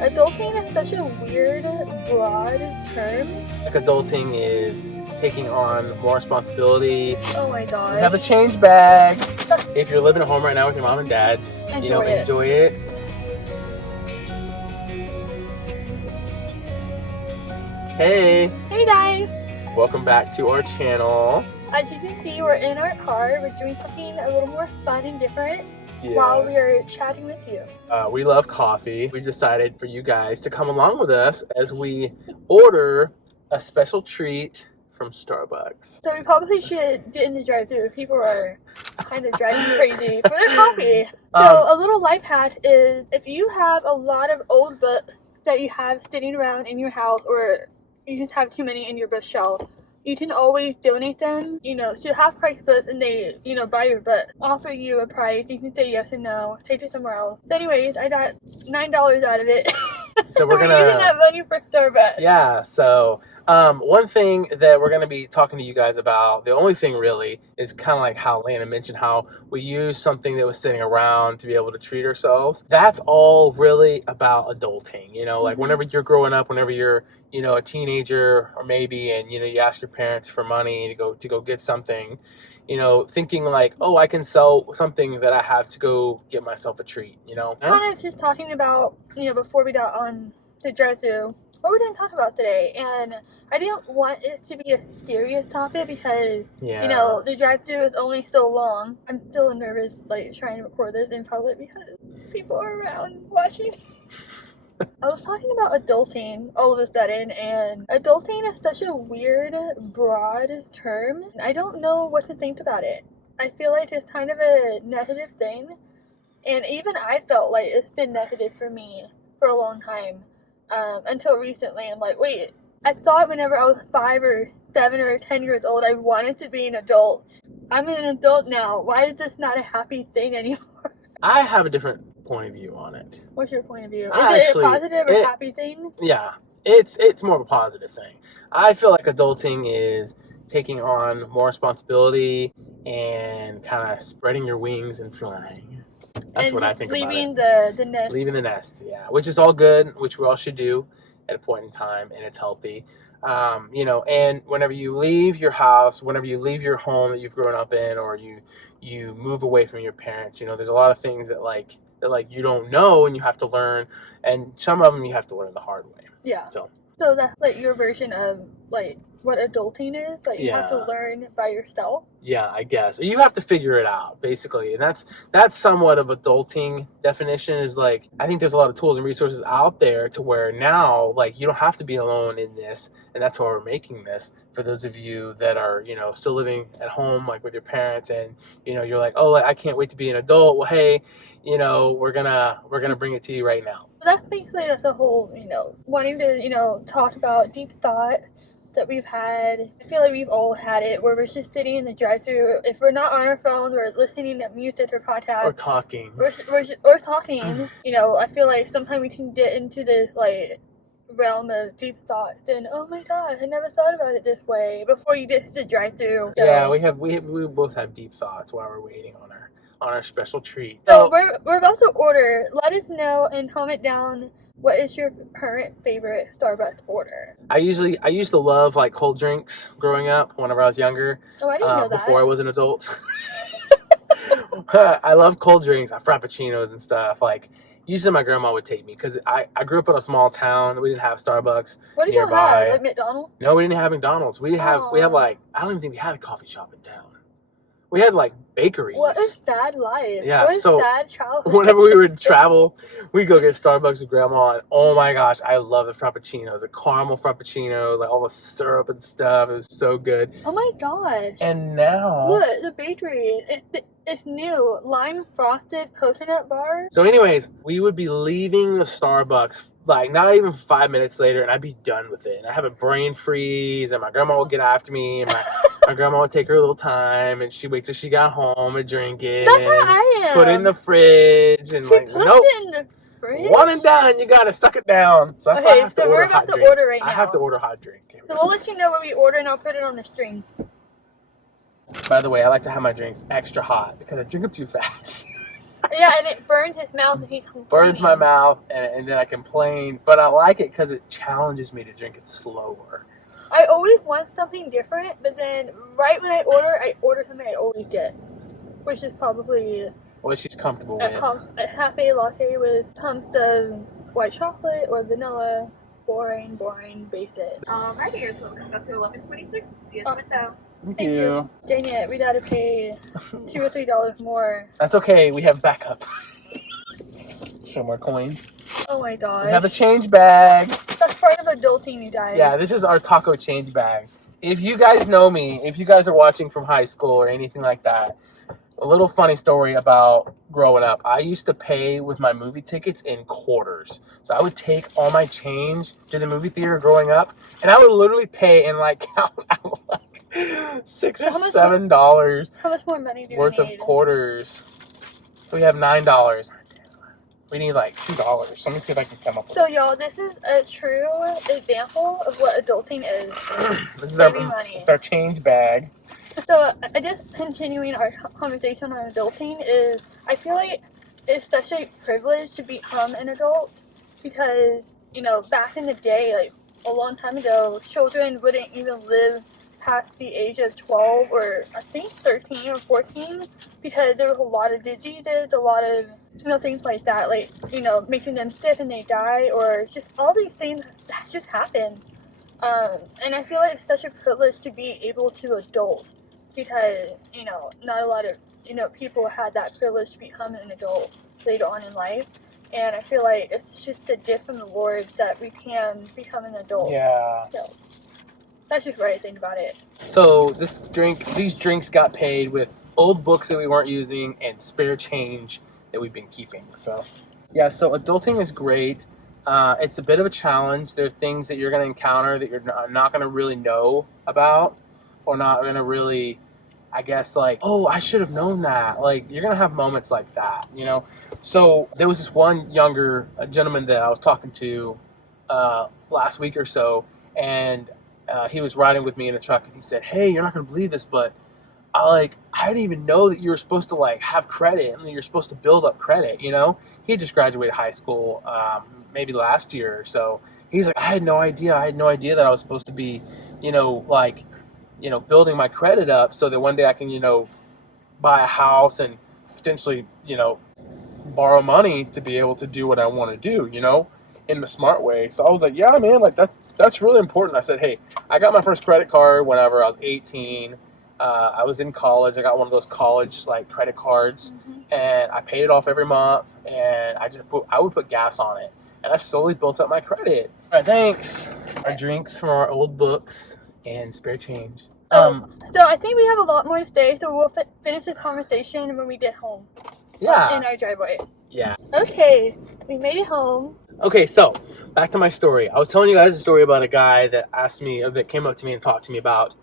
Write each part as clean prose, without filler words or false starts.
Adulting is such a weird, broad term. Like adulting is taking on more responsibility. Oh my god. We have a change bag. If you're living at home right now with your mom and dad, enjoy it. Hey. Hey guys. Welcome back to our channel. As you can see, we're in our car. We're doing something a little more fun and different. Yes. While we are chatting with you. We love coffee. We decided for you guys to come along with us as we order a special treat from Starbucks. So we probably should get in the drive-thru. People are kind of driving crazy for their coffee. So a little life hack is if you have a lot of old books that you have sitting around in your house, or you just have too many in your bookshelf, you can always donate them, to half price books, and they, buy your book, offer you a price. You can say yes or no, take it somewhere else. So anyways, I got $9 out of it. So we're using that money for Starbucks. Yeah, so one thing that we're going to be talking to you guys about, the only thing really, is kind of like how Lana mentioned, how we use something that was sitting around to be able to treat ourselves. That's all really about adulting, like whenever you're growing up, whenever you're, a teenager or maybe, and, you ask your parents for money to go get something, thinking like, oh, I can sell something that I have to go get myself a treat, Kind of just talking about, before we got on the drive-thru, what we're going to talk about today. And I didn't want it to be a serious topic because, the drive-thru is only so long. I'm still nervous, trying to record this in public because people are around watching. I was talking about adulting all of a sudden, and adulting is such a weird, broad term. I don't know what to think about it. I feel like it's kind of a negative thing, and even I felt like it's been negative for me for a long time, until recently. I'm like, wait, I thought whenever I was 5 or 7 or 10 years old, I wanted to be an adult. I'm an adult now. Why is this not a happy thing anymore? I have a different point of view on it. What's your point of view? Is it a positive or happy thing? Yeah, it's more of a positive thing. I feel like adulting is taking on more responsibility and kind of spreading your wings and flying. That's what I think about it. Leaving the nest. Leaving the nest, yeah. Which is all good, which we all should do at a point in time, and it's healthy. And whenever you leave your house, whenever you leave your home that you've grown up in, or you move away from your parents, there's a lot of things that you don't know and you have to learn, and some of them you have to learn the hard way. Yeah. So that's your version of what adulting is. You have to learn by yourself. Yeah, I guess you have to figure it out basically, and that's somewhat of adulting definition. Is I think there's a lot of tools and resources out there to where now you don't have to be alone in this, and that's why we're making this for those of you that are still living at home with your parents, and you're like, oh, I can't wait to be an adult. Well, hey, we're gonna bring it to you right now. That's basically the whole wanting to talk about deep thought that we've had. I feel like we've all had it, where we're just sitting in the drive-thru. If we're not on our phones, we're listening to music or podcasts, or talking. Or talking. I feel like sometimes we can get into this realm of deep thoughts, and oh my god, I never thought about it this way before you get to the drive-thru. So, yeah, we both have deep thoughts while we're waiting on our special treat. So we're about to order. Let us know and comment down, what is your current favorite Starbucks order? I used to love cold drinks growing up whenever I was younger. Oh, I didn't know that. Before I was an adult. I love cold drinks, frappuccinos and stuff. Usually my grandma would take me because I grew up in a small town. We didn't have Starbucks. What did you have? McDonald's? No, we didn't have McDonald's. We had I don't even think we had a coffee shop in town. We had bakeries. What a sad life. Yeah, what a sad childhood. Whenever we would travel, we'd go get Starbucks with grandma, and oh my gosh, I love the frappuccinos, the caramel frappuccino, all the syrup and stuff. It was so good. Oh my gosh. And now look, the bakery. It's new. Lime frosted coconut bar. So anyways, we would be leaving the Starbucks not even 5 minutes later, and I'd be done with it. And I have a brain freeze, and my grandma would get after me, and my grandma would take her a little time, and she'd wait till she got home and drink it. That's how I am. Put it in the fridge, and nope. It in the fridge? One and done, you gotta suck it down. So that's why I have to order a hot drink. Order right now. I have to order a hot drink. So we'll let you know when we order, and I'll put it on the string. By the way, I like to have my drinks extra hot because I drink them too fast. Yeah, and it burns his mouth and he's complaining. Burns my mouth, and then I complain. But I like it because it challenges me to drink it slower. I always want something different, but then right when I order something I always get, which is probably what she's comfortable with. A cafe latte with pumps of white chocolate or vanilla. Boring, basic. Right here, so coming up to 11:26. See you at the window. Thank you. Dang it, we gotta pay $2 or $3 more. That's okay, we have backup. Show more coins. Oh my god. We have a change bag. That's part of adulting, you guys. Yeah, this is our taco change bag. If you guys know me, if you guys are watching from high school or anything like that, a little funny story about growing up. I used to pay with my movie tickets in quarters. So I would take all my change to the movie theater growing up, and I would literally pay and like count out like $6 or $7. How much more money do you worth need? Of quarters. So we have $9. We need like $2. So let me see if I can come up with So y'all, this is a true example of what adulting is. This is our change bag. So I just continuing our conversation on adulting is, I feel like it's such a privilege to become an adult because, you know, back in the day, like a long time ago, children wouldn't even live past the age of 12 or I think 13 or 14 because there was a lot of diseases, a lot of, you know, things like that, like, you know, making them sick and they die, or just all these things that just happen. And I feel like it's such a privilege to be able to adult because, you know, not a lot of, you know, people had that privilege to become an adult later on in life. And I feel like it's just a gift from the Lord that we can become an adult. Yeah. So that's just what I think about it. So these drinks got paid with old books that we weren't using and spare change that we've been keeping. So yeah, so adulting is great. It's a bit of a challenge. There's things that you're going to encounter that you're not going to really know about, or not going to really, I guess, like, oh, I should have known that. Like, you're going to have moments like that, you know? So there was this one younger gentleman that I was talking to last week or so, and he was riding with me in the truck, and he said, hey, you're not going to believe this, but I didn't even know that you were supposed to, like, have credit, and you're supposed to build up credit, you know? He just graduated high school maybe last year or so. He's like, I had no idea that I was supposed to be, you know, like, you know, building my credit up so that one day I can, you know, buy a house and potentially, you know, borrow money to be able to do what I want to do, you know, in the smart way. So I was like, yeah, man, like that's really important. I said, hey, I got my first credit card whenever I was 18. I was in college. I got one of those college like credit cards, and I paid it off every month, and I would put gas on it, and I slowly built up my credit. All right, thanks. Our drinks from our old books and spare change. So I think we have a lot more to say, so we'll finish this conversation when we get home. Yeah. In our driveway. Yeah. Okay, we made it home. Okay, so back to my story. I was telling you guys a story about a guy that came up to me and talked to me about,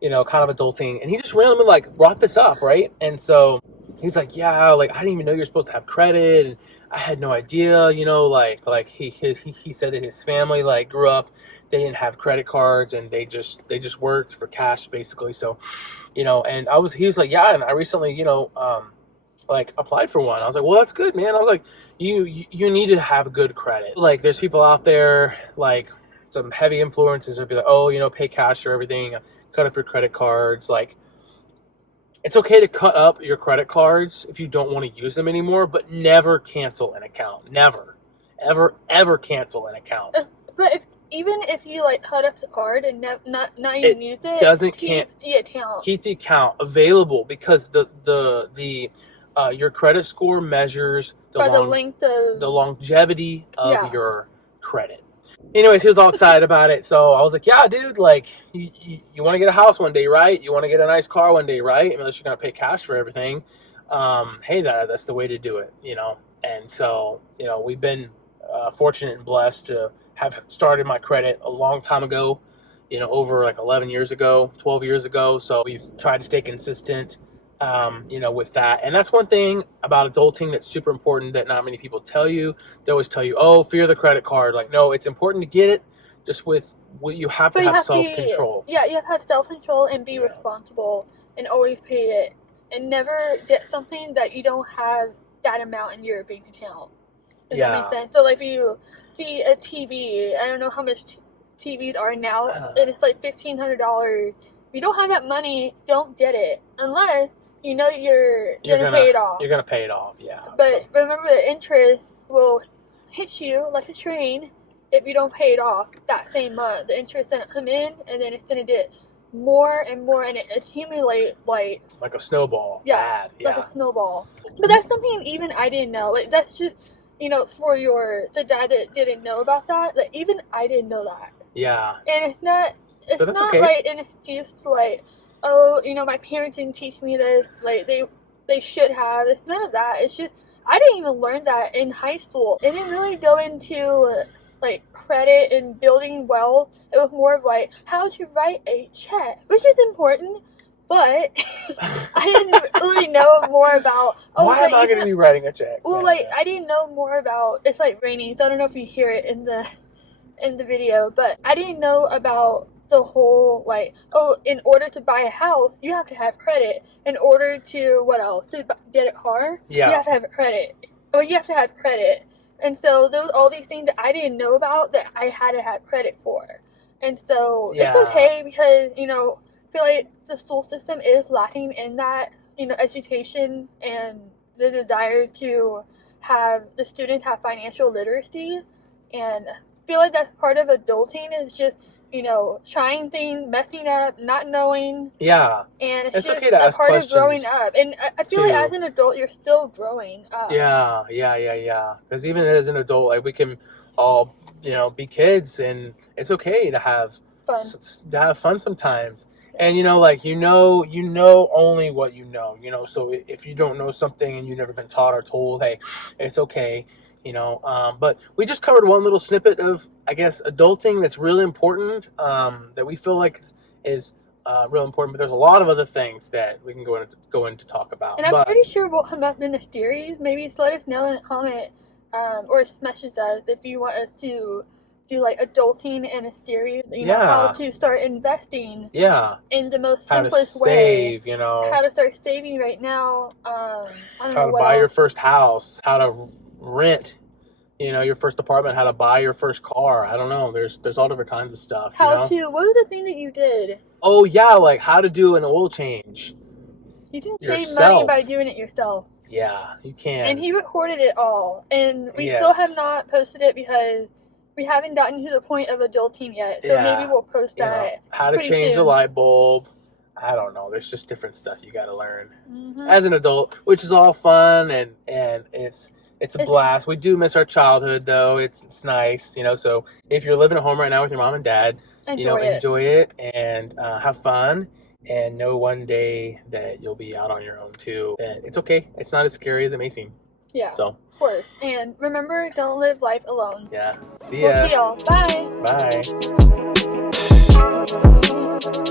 you know, kind of adulting, and he just randomly like brought this up, right? And so he's like, yeah, like I didn't even know you're supposed to have credit, and I had no idea, you know, like he said that his family like grew up, they didn't have credit cards, and they just worked for cash basically. So, you know, and he was like, yeah, and I recently, you know, like applied for one. I was like, well, that's good, man. I was like, you need to have good credit. Like, there's people out there, like some heavy influencers would be like, oh, you know, pay cash for everything, cut up your credit cards. Like, it's okay to cut up your credit cards if you don't want to use them anymore, but never cancel an account. Never, ever cancel an account. But even if you like cut up the card and not even use it, keep the account available, because the your credit score measures the longevity of your credit. Anyways, he was all excited about it. So I was like, yeah, dude, like, you want to get a house one day, right? You want to get a nice car one day, right? Unless you're going to pay cash for everything. Hey, that's the way to do it, you know? And so, you know, we've been fortunate and blessed to have started my credit a long time ago, you know, over like 11 years ago, 12 years ago. So we've tried to stay consistent, you know, with that. And that's one thing about adulting that's super important that not many people tell you. They always tell you, oh, fear the credit card. Like, no, it's important to get it, just with what you have to have self-control. Yeah, you have to have self-control and be responsible and always pay it, and never get something that you don't have that amount in your bank account. Does that make sense? So like if you see a TV, I don't know how much TVs are now, and it's like $1,500. If you don't have that money, don't get it unless you know you're gonna pay it off. You're gonna pay it off, yeah. But remember, the interest will hit you like a train if you don't pay it off that same month. The interest gonna come in, and then it's gonna get more and more, and it accumulates like a snowball. Yeah, like a snowball. But that's something even I didn't know. Like that's just, you know, for the dad that didn't know about that. Like even I didn't know that. Yeah. And it's not okay. like an excuse to like, oh, you know, my parents didn't teach me this. Like they should have. It's none of that. It's just I didn't even learn that in high school. It didn't really go into like credit and building wealth. It was more of like how to write a check, which is important. But I didn't really know more about. Oh, why am I going to be writing a check? Well, like I didn't know more about. It's like raining, so I don't know if you hear it in the video, but I didn't know about the whole like, oh, in order to buy a house, you have to have credit. In order to what else? To get a car, you have to have credit. Oh, you have to have credit. And so those all these things that I didn't know about that I had to have credit for. And so it's okay because, you know, I feel like the school system is lacking in that, you know, education and the desire to have the students have financial literacy. And I feel like that's part of adulting is just, you know, trying things, messing up, not knowing. Yeah. And it's just okay to ask part questions of growing up. And I feel like as an adult, you're still growing up. Yeah. Because even as an adult, like we can all, you know, be kids, and it's okay to have fun sometimes. And you know, like you know only what you know. You know, so if you don't know something and you've never been taught or told, hey, it's okay. You know, but we just covered one little snippet of, I guess, adulting that's really important, that we feel like is real important. But there's a lot of other things that we can go into talk about. And I'm pretty sure we'll come up in the series. Maybe just let us know in a comment, or message us if you want us to do like adulting in a series. You know, how to start investing. Yeah. In the most simplest way. Save, you know. How to start saving right now. I don't know how to buy your first house. How to rent, you know, your first apartment, how to buy your first car. I don't know. There's all different kinds of stuff. What was the thing that you did? Oh yeah, like how to do an oil change. You can save money by doing it yourself. Yeah, you can. And he recorded it all, and we still have not posted it because we haven't gotten to the point of adulting yet. So maybe we'll post that. You know, how to change a light bulb. I don't know. There's just different stuff you got to learn as an adult, which is all fun and it's a blast. We do miss our childhood, though. It's nice, you know. So if you're living at home right now with your mom and dad, enjoy it and have fun, and know one day that you'll be out on your own too. And it's okay. It's not as scary as it may seem. Yeah. So. Of course. And remember, don't live life alone. Yeah. See ya. We'll see y'all. Bye. Bye.